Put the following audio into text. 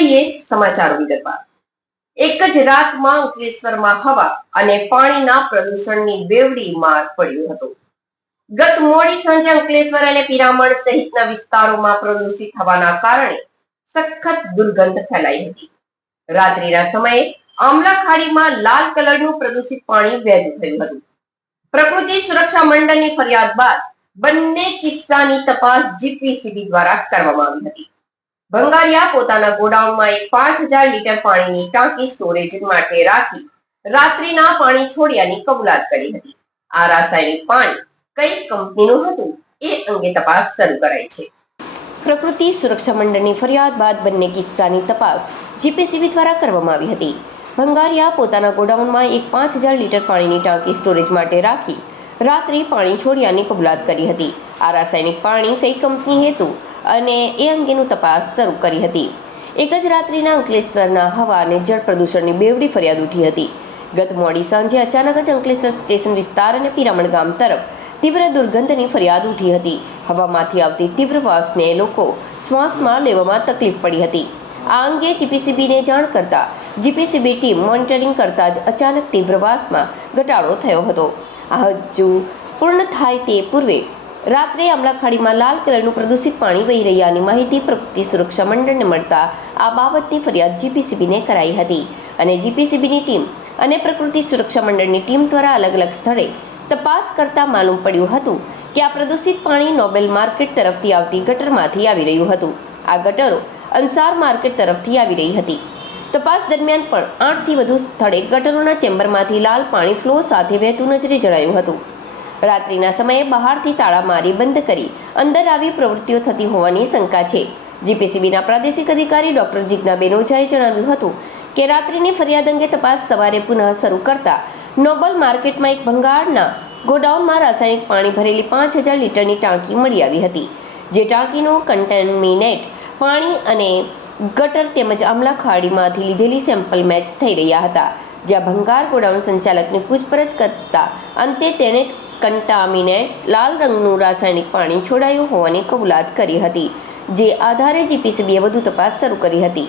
જોઈએ સમાચાર વિગતવાર. એક જ રાતમાં અંકલેશ્વરમાં હવા અને પાણીના પ્રદૂષણની બેવડી માર પડ્યો હતો. ગત મોડી સાંજે અંકલેશ્વર અને પિરામણ સહિતના વિસ્તારોમાં પ્રદૂષિત થવાના કારણે સખત દુર્ગંધ ફેલાઈ હતી. રાત્રિના સમયે આમલા ખાડીમાં લાલ કલરનું પ્રદૂષિત પાણી વહેતું થયું હતું. પ્રકૃતિ સુરક્ષા મંડળની ફરિયાદ બાદ બંને કિસ્સાની તપાસ જીપીસીબી દ્વારા કરવામાં આવી હતી. ભંગારિયા પોતાના ગોડાઉનમાં એક પાંચ હજાર લીટર પાણીની ટાંકી સ્ટોરેજ માટે રાખી રાત્રિના પાણી છોડ્યાની કબૂલાત કરી હતી. આ રાસાયણિક પાણી કઈ કંપનીનું હતું એ અંગે તપાસ શરૂ કરાઈ છે. પ્રકૃતિ સુરક્ષા મંડળની ફરિયાદ બાદ બંને કિસ્સાની તપાસ જીપીસીબી દ્વારા કરવામાં આવી હતી. ભંગારિયા પોતાના ગોડાઉનમાં એક પાંચ હજાર લીટર પાણીની ટાંકી સ્ટોરેજ માટે રાખી રાત્રે પાણી છોડ્યાની કબૂલાત કરી હતી. આ રાસાયણિક પાણી કઈ કંપની હેતુ? અને એ અંગેનું તપાસ શરૂ કરી હતી. એક જ રાત્રિના અંકલેશ્વરના હવા અને જળ પ્રદૂષણની બેવડી ફરિયાદ ઉઠી હતી. ગત મોડી સાંજે અચાનક જ અંકલેશ્વર સ્ટેશન વિસ્તાર અને પિરામણ ગામ તરફ તીવ્ર દુર્ગંધની ફરિયાદ ઉઠી હતી. હવામાંથી આવતી તીવ્ર વાસને લોકો શ્વાસમાં લેવામાં તકલીફ પડી હતી. આ અંગે જીપીસીબીને જાણ કરતા જીપીસીબી ટીમ મોનિટરિંગ કરતા જ અચાનક તીવ્ર વાસમાં ઘટાડો થયો હતો. આ હજુ પૂર્ણ થાય તે પૂર્વે રાત્રે અમલાખાડીમાં લાલ કલરનું પ્રદૂષિત પાણી વહી રહ્યાની માહિતી પ્રકૃતિ સુરક્ષા મંડળને મળતા આ બાબતની ફરિયાદ જીપીસીબીને કરાઈ હતી અને જીપીસીબીની ટીમ અને પ્રકૃતિ સુરક્ષા મંડળની ટીમ દ્વારા અલગ અલગ સ્થળે તપાસ કરતા માલુમ પડ્યું હતું કે આ પ્રદૂષિત પાણી નોબેલ માર્કેટ તરફથી આવતી ગટરમાંથી આવી રહ્યું હતું. આ ગટરો અંસાર માર્કેટ તરફથી આવી રહી હતી. તપાસ દરમિયાન પણ આઠથી વધુ સ્થળે ગટરોના ચેમ્બરમાંથી લાલ પાણી ફ્લો સાથે વહેતું નજરે જણાયું હતું. રાત્રિના સમયે બહારથી તાળા મારી બંધ કરી અંદર આવી પ્રવૃત્તિઓ થતી હોવાની શંકા છે. જીપીસીબીના પ્રાદેશિક અધિકારી ડોક્ટર જીજ્ઞા બેનોજાએ જણાવ્યું હતું કે રાત્રિની ફરિયાદ અંગે તપાસ સવારે પુનઃ શરૂ કરતા નોબલ માર્કેટમાં એક ભંગાળના ગોડાઉનમાં રાસાયણિક પાણી ભરેલી પાંચ હજાર લીટરની ટાંકી મળી આવી હતી. જે ટાંકીનું કન્ટેમિનેટ પાણી અને ગટર તેમજ આમલા ખાડીમાંથી લીધેલી સેમ્પલ મેચ થઈ રહ્યા હતા, જ્યાં ભંગાર ગોડાઉન સંચાલકની પૂછપરછ કરતા અંતે તેણે જ કંટામીને લાલ રંગનું રાસાયણિક પાણી છોડાયું હોવાની કબૂલાત કરી હતી, જે આધારે જીપીસીબીએ વધુ તપાસ શરૂ કરી હતી.